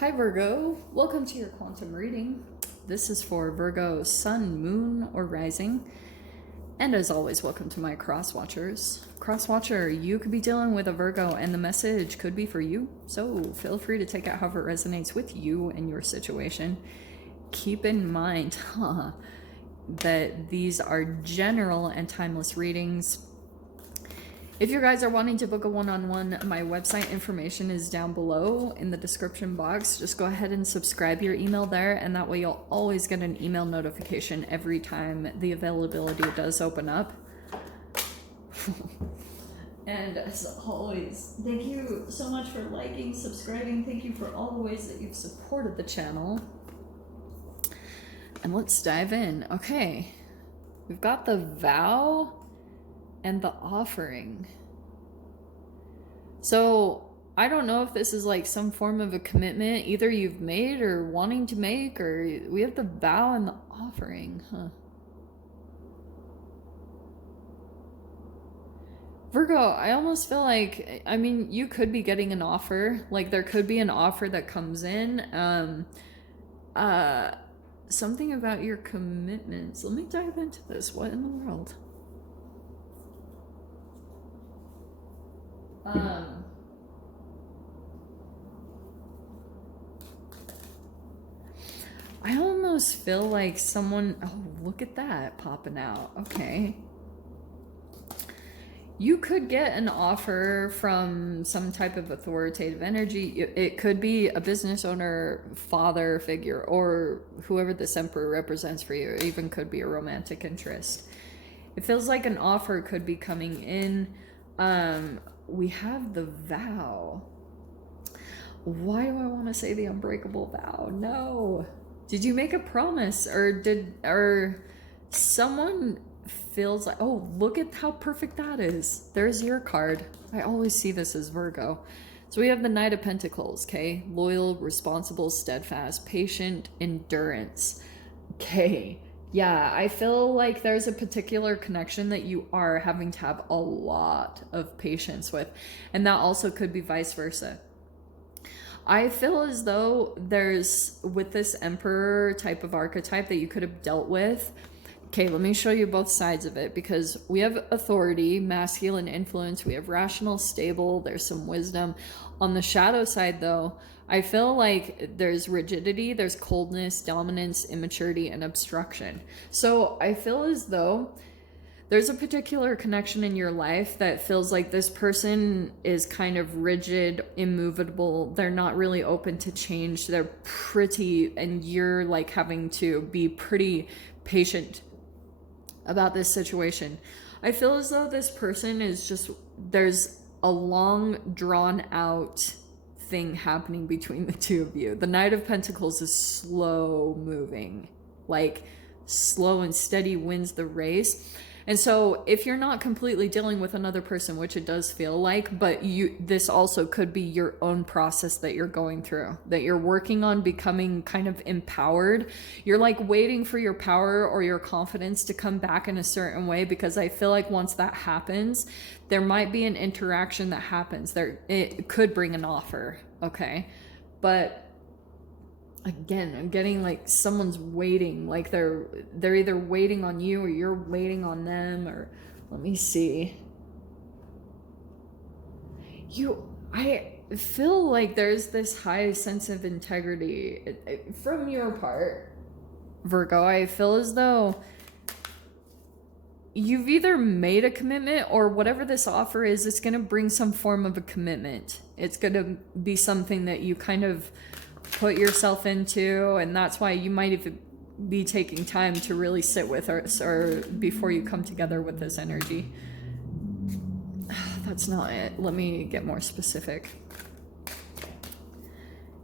Hi Virgo, welcome to your quantum reading. This is for Virgo sun, moon, or rising. And as always, welcome to my cross watchers. Cross watcher, you could be dealing with a Virgo and the message could be for you. So feel free to take it however it resonates with you and your situation. Keep in mind that these are general and timeless readings. If you guys are wanting to book a one-on-one, my website information is down below in the description box. Just go ahead and subscribe your email there, and that way you'll always get an email notification every time the availability does open up. And as always, thank you so much for liking, subscribing. Thank you for all the ways that you've supported the channel. And let's dive in. Okay, we've got the vow and the offering. So I don't know if this is like some form of a commitment either you've made or wanting to make, or we have the vow and the offering, Virgo, I almost feel like, I mean, you could be getting an offer. Like there could be an offer that comes in. Something about your commitments. Let me dive into this. What in the world? I almost feel like someone, oh, look at that popping out. Okay. You could get an offer from some type of authoritative energy. It could be a business owner, father figure, or whoever this emperor represents for you. It even could be a romantic interest. It feels like an offer could be coming in. We have the vow. Why do I want to say the unbreakable vow? No. Did you make a promise, or someone feels like, oh, look at how perfect that is. There's your card. I always see this as Virgo. So we have the Knight of Pentacles, okay? Loyal, responsible, steadfast, patient, endurance. Okay. Yeah, I feel like there's a particular connection that you are having to have a lot of patience with. And that also could be vice versa. I feel as though there's, with this Emperor type of archetype that you could have dealt with. Okay, let me show you both sides of it, because we have authority, masculine influence, we have rational, stable, there's some wisdom. On the shadow side though, I feel like there's rigidity, there's coldness, dominance, immaturity, and obstruction. So I feel as though there's a particular connection in your life that feels like this person is kind of rigid, immovable. They're not really open to change. They're pretty, and you're like having to be pretty patient about this situation. I feel as though this person is just, there's a long drawn out thing happening between the two of you. The Knight of Pentacles is slow moving, like slow and steady wins the race. And so if you're not completely dealing with another person, which it does feel like, but this also could be your own process that you're going through, that you're working on becoming kind of empowered. You're like waiting for your power or your confidence to come back in a certain way, because I feel like once that happens, there might be an interaction that happens there. It could bring an offer, okay? But again, I'm getting like someone's waiting, like they're either waiting on you or you're waiting on them, or let me see. I feel like there's this high sense of integrity from your part, Virgo. I feel as though you've either made a commitment, or whatever this offer is, it's going to bring some form of a commitment. It's going to be something that you kind of put yourself into, and that's why you might even be taking time to really sit with us, or before you come together with this energy. That's not it. Let me get more specific.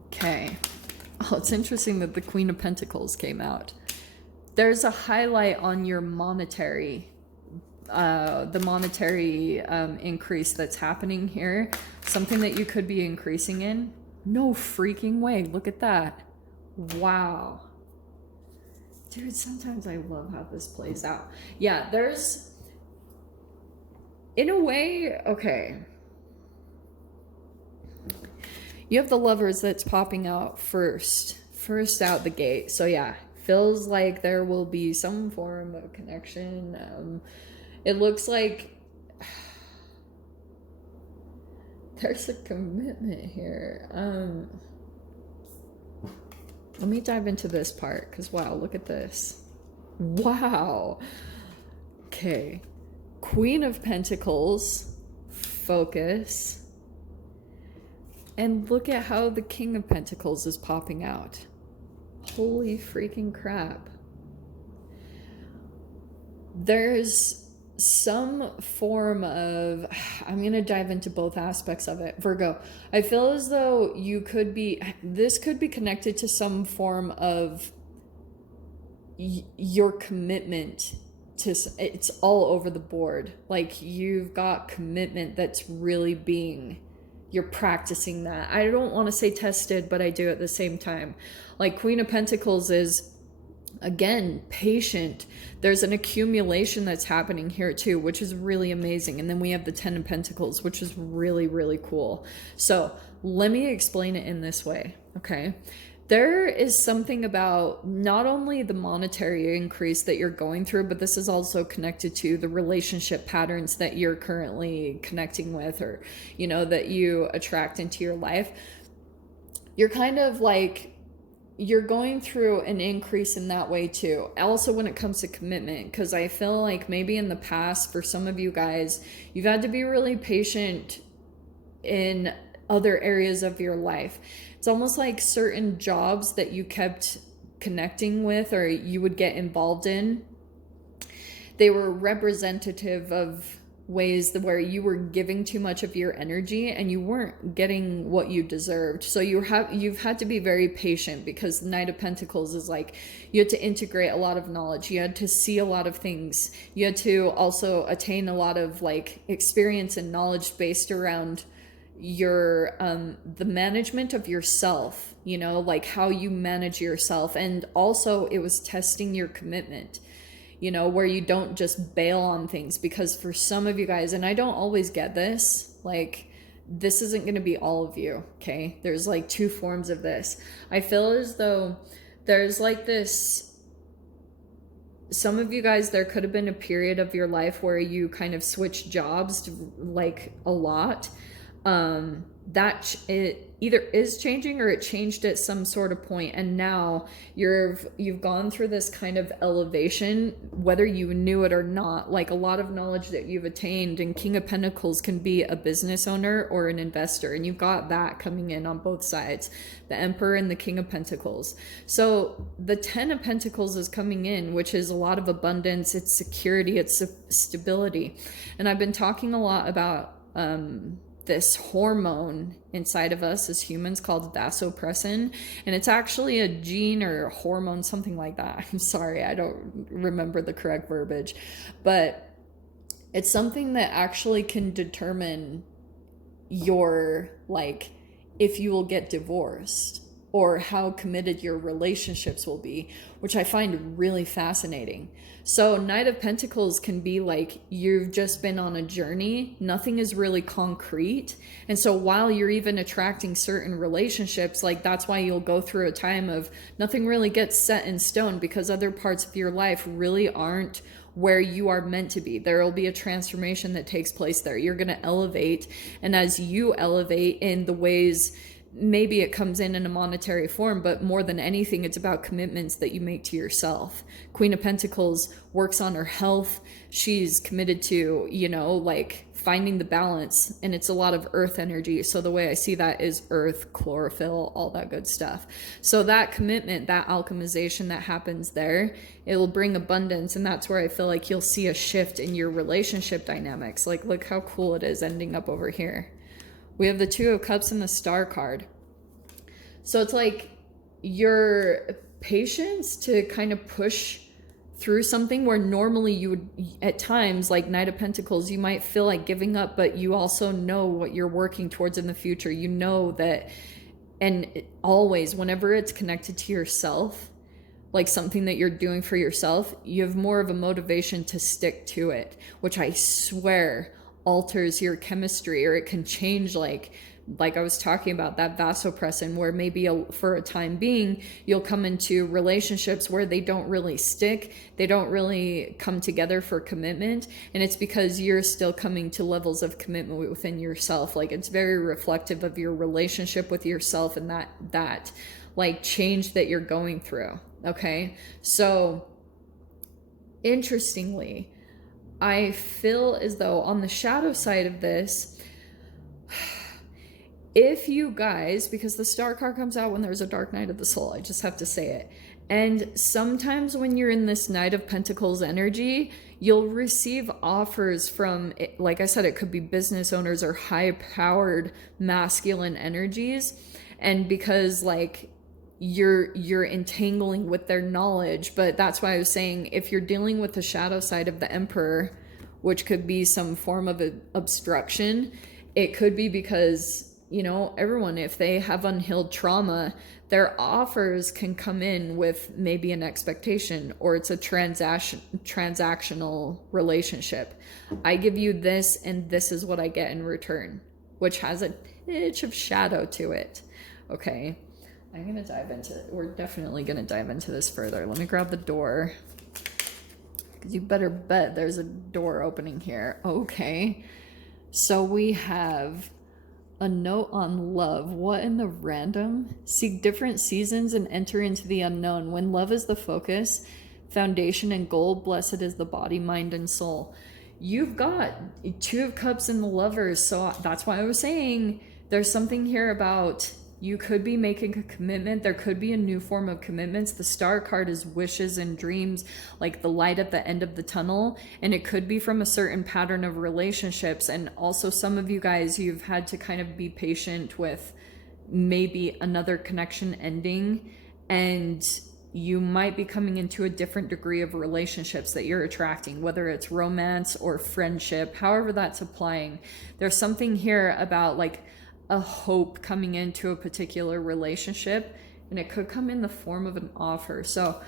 Okay. Oh, it's interesting that the Queen of Pentacles came out. There's a highlight on your monetary increase that's happening here. Something that you could be increasing in. No freaking way. Look at that. Wow. Dude, sometimes I love how this plays out. Yeah, there's, in a way, okay. You have the Lovers that's popping out first out the gate. So yeah, feels like there will be some form of connection. It looks like there's a commitment here. Let me dive into this part, because wow, look at this. Wow. Okay. Queen of Pentacles, focus. And look at how the King of Pentacles is popping out. Holy freaking crap. There's some form of, I'm going to dive into both aspects of it. Virgo, I feel as though this could be connected to some form of your commitment to, it's all over the board. Like you've got commitment that's really you're practicing that. I don't want to say tested, but I do at the same time. Like Queen of Pentacles is, again, patient. There's an accumulation that's happening here too, which is really amazing. And then we have the 10 of Pentacles, which is really, really cool. So let me explain it in this way, okay? There is something about not only the monetary increase that you're going through, but this is also connected to the relationship patterns that you're currently connecting with, or, you know, that you attract into your life. You're kind of like, you're going through an increase in that way too. Also when it comes to commitment, because I feel like maybe in the past, for some of you guys, you've had to be really patient in other areas of your life. It's almost like certain jobs that you kept connecting with or you would get involved in, they were representative of ways where you were giving too much of your energy and you weren't getting what you deserved. So you've had to be very patient, because Knight of Pentacles is like, you had to integrate a lot of knowledge, you had to see a lot of things, you had to also attain a lot of like experience and knowledge based around your the management of yourself, you know, like how you manage yourself. And also it was testing your commitment, you know, where you don't just bail on things. Because for some of you guys, and I don't always get this, like this isn't going to be all of you, okay? There's like two forms of this. I feel as though there's like this, some of you guys, there could have been a period of your life where you kind of switched jobs to like a lot. That it either is changing or it changed at some sort of point, and now you've gone through this kind of elevation, whether you knew it or not. Like a lot of knowledge that you've attained, and King of Pentacles can be a business owner or an investor, and you've got that coming in on both sides, the Emperor and the King of Pentacles. So the 10 of Pentacles is coming in, which is a lot of abundance, it's security, it's stability. And I've been talking a lot about this hormone inside of us as humans called vasopressin, and it's actually a gene or a hormone, something like that. I'm sorry, I don't remember the correct verbiage, but it's something that actually can determine your, like, if you will get divorced or how committed your relationships will be, which I find really fascinating. So Knight of Pentacles can be like, you've just been on a journey, nothing is really concrete. And so while you're even attracting certain relationships, like that's why you'll go through a time of nothing really gets set in stone, because other parts of your life really aren't where you are meant to be. There will be a transformation that takes place there. You're going to elevate. And as you elevate in the ways, maybe it comes in a monetary form, but more than anything, it's about commitments that you make to yourself. Queen of Pentacles works on her health. She's committed to, you know, like finding the balance, and it's a lot of earth energy. So the way I see that is earth, chlorophyll, all that good stuff. So that commitment, that alchemization that happens there, it'll bring abundance. And that's where I feel like you'll see a shift in your relationship dynamics. Like, look how cool it is ending up over here. We have the Two of Cups and the Star card. So it's like your patience to kind of push through something where normally you would, at times, like Knight of Pentacles, you might feel like giving up, but you also know what you're working towards in the future. You know that, and always, whenever it's connected to yourself, like something that you're doing for yourself, you have more of a motivation to stick to it, which I swear alters your chemistry, or it can change like like I was talking about, that vasopressin, where maybe for a time being, you'll come into relationships where they don't really stick, they don't really come together for commitment, and it's because you're still coming to levels of commitment within yourself. Like, it's very reflective of your relationship with yourself and that like change that you're going through. Okay, so interestingly, I feel as though on the shadow side of this, if you guys, because the Star card comes out when there's a dark night of the soul, I just have to say it. And sometimes when you're in this Knight of Pentacles energy, you'll receive offers from, like I said, it could be business owners or high-powered masculine energies. And because like you're entangling with their knowledge, but that's why I was saying, if you're dealing with the shadow side of the Emperor, which could be some form of obstruction, it could be because, you know, everyone, if they have unhealed trauma, their offers can come in with maybe an expectation, or it's a transactional relationship. I give you this and this is what I get in return, which has a itch of shadow to it. Okay, I'm gonna dive into it. We're definitely gonna dive into this further. Let me grab the door, because you better bet there's a door opening here. Okay, so we have a note on love. What in the random? Seek different seasons and enter into the unknown. When love is the focus, foundation, and goal, blessed is the body, mind, and soul. You've got Two of Cups in the Lovers, so that's why I was saying there's something here about you could be making a commitment. There could be a new form of commitments. The Star card is wishes and dreams, like the light at the end of the tunnel. And it could be from a certain pattern of relationships. And also some of you guys, you've had to kind of be patient with maybe another connection ending. And you might be coming into a different degree of relationships that you're attracting, whether it's romance or friendship, however that's applying. There's something here about like a hope coming into a particular relationship, and it could come in the form of an offer. So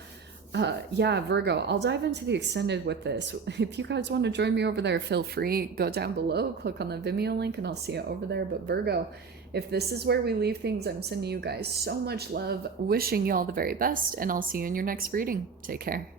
yeah, Virgo, I'll dive into the extended with this. If you guys want to join me over there, feel free, go down below, click on the Vimeo link, and I'll see you over there. But Virgo, if this is where we leave things, I'm sending you guys so much love, wishing you all the very best, and I'll see you in your next reading. Take care.